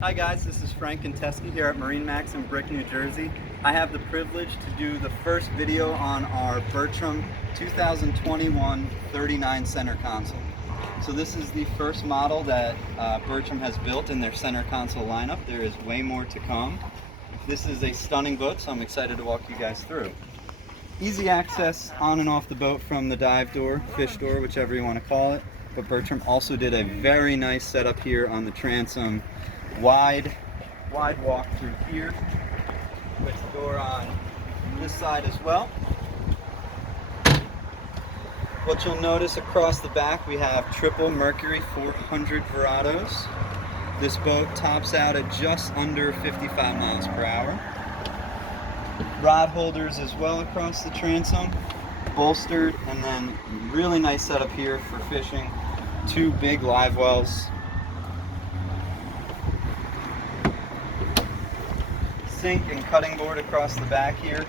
Hi guys, this is Frank and Teskey here at MarineMax Brick, New Jersey. I have the privilege to do the first video on our Bertram 2021 39 center console. So this is the first model that Bertram has built in their center console lineup. There is way more to come. This is a stunning boat, so I'm excited to walk you guys through. Easy access on and off the boat from the dive door, fish door, whichever you want to call it. But Bertram also did a very nice setup here on the transom. Wide walk through here with the door on this side as well. What you'll notice across the back, we have triple Mercury 400 Verados. This boat tops out at just under 55 miles per hour. Rod holders as well across the transom, bolstered, and then really nice setup here for fishing. Two big live wells. Sink and cutting board across the back here.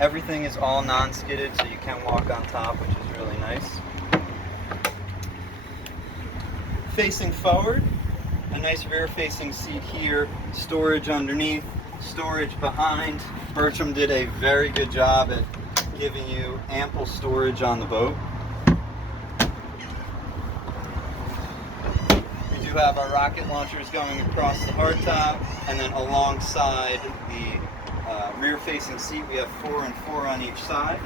Everything is all non-skidded, so you can walk on top, which is really nice. Facing forward, a nice rear-facing seat here, storage underneath, storage behind. Bertram did a very good job at giving you ample storage on the boat. We do have our rocket launchers going across the hardtop, and then alongside the rear-facing seat we have 4 and 4 on each side.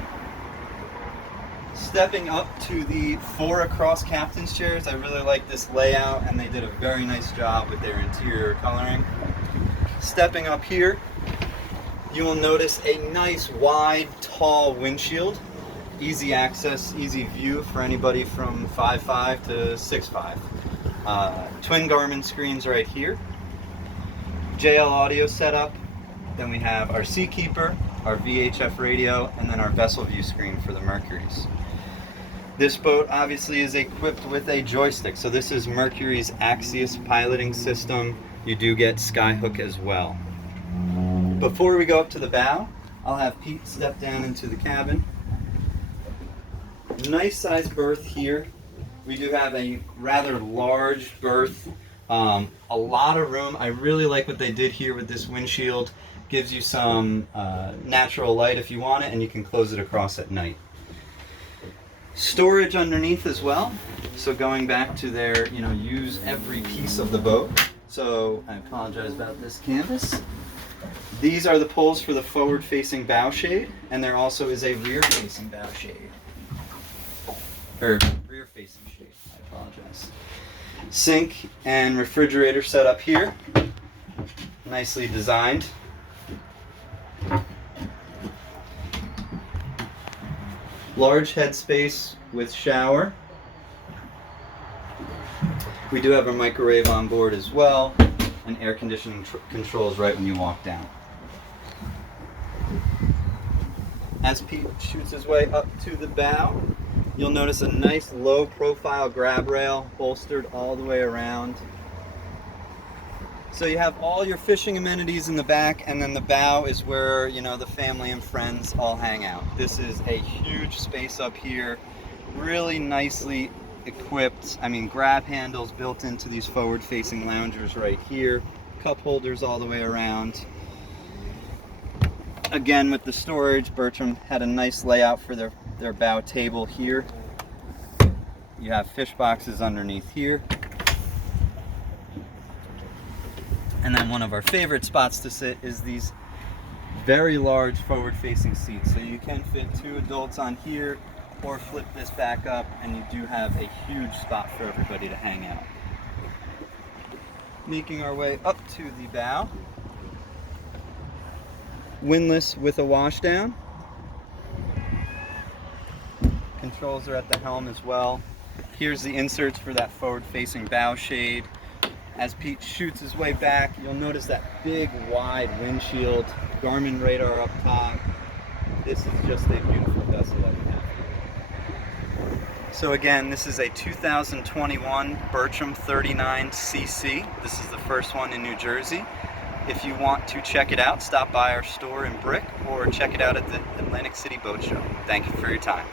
Stepping up to the 4 across captain's chairs, I really like this layout, and they did a very nice job with their interior coloring. Stepping up here, you will notice a nice wide tall windshield. Easy access, easy view for anybody from 5'5" to 6'5". Twin Garmin screens right here. JL audio setup. Then we have our Seakeeper, our VHF radio, and then our vessel view screen for the Mercuries. This boat obviously is equipped with a joystick. So this is Mercury's Axius piloting system. You do get skyhook as well. Before we go up to the bow, I'll have Pete step down into the cabin. Nice size berth here. We do have a rather large berth, a lot of room. I really like what they did here with this windshield. Gives you some natural light if you want it, and you can close it across at night. Storage underneath as well. So going back to their, use every piece of the boat. So I apologize about this canvas. These are the poles for the forward-facing bow shade, and there also is a rear-facing bow shade. Or rear-facing shade, I apologize. Sink and refrigerator set up here. Nicely designed. Large headspace with shower. We do have a microwave on board as well, and air conditioning controls right when you walk down. As Pete shoots his way up to the bow, you'll notice a nice low profile grab rail bolstered all the way around. So you have all your fishing amenities in the back, and then the bow is where, the family and friends all hang out. This is a huge space up here, really nicely equipped. Grab handles built into these forward-facing loungers right here, cup holders all the way around. Again, with the storage, Bertram had a nice layout for their bow table here. You have fish boxes underneath here. And then one of our favorite spots to sit is these very large forward-facing seats. So you can fit 2 adults on here, or flip this back up, and you do have a huge spot for everybody to hang out. Making our way up to the bow. Windlass with a washdown. Controls are at the helm as well. Here's the inserts for that forward-facing bow shade. As Pete shoots his way back, you'll notice that big, wide windshield, Garmin radar up top. This is just a beautiful vessel that we have here. So again, this is a 2021 Bertram 39CC. This is the first one in New Jersey. If you want to check it out, stop by our store in Brick, or check it out at the Atlantic City Boat Show. Thank you for your time.